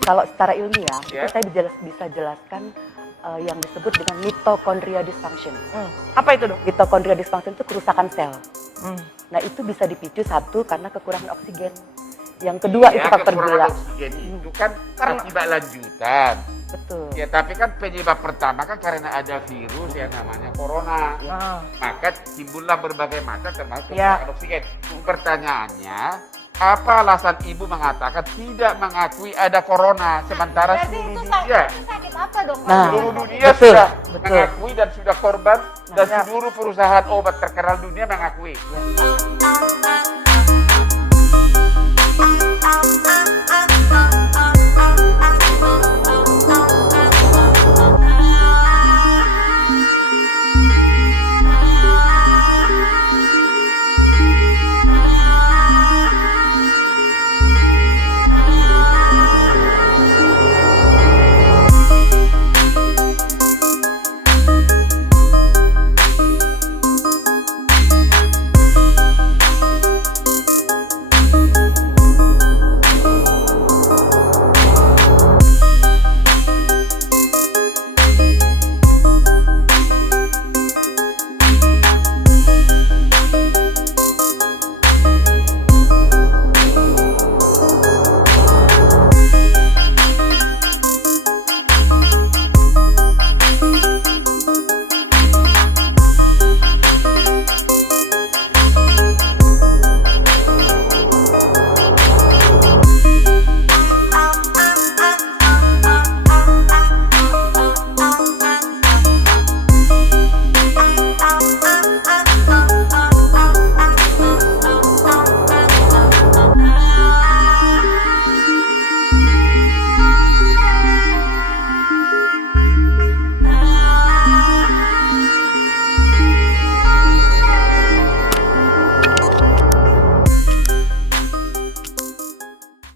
Kalau secara ilmiah, Ya. itu saya bisa jelaskan yang disebut dengan mitochondria dysfunction. Apa itu, Dok? Mitochondria dysfunction itu kerusakan sel. Hmm. Nah, itu bisa dipicu satu karena kekurangan oksigen. Yang kedua itu faktor gula. Kekurangan oksigen itu kan akibat lanjutan. Betul. Ya, tapi kan penyebab pertama kan karena ada virus yang namanya corona. Ah. Maka timbullah berbagai macam termasuk Ya. kekurangan oksigen. Pertanyaannya, apa alasan ibu mengatakan tidak mengakui ada corona sementara Berarti seluruh itu dunia? sakit apa dong? Nah, Seluruh dunia betul, sudah betul. mengakui dan sudah korban dan Ya. seluruh perusahaan obat terkenal dunia mengakui. Ya.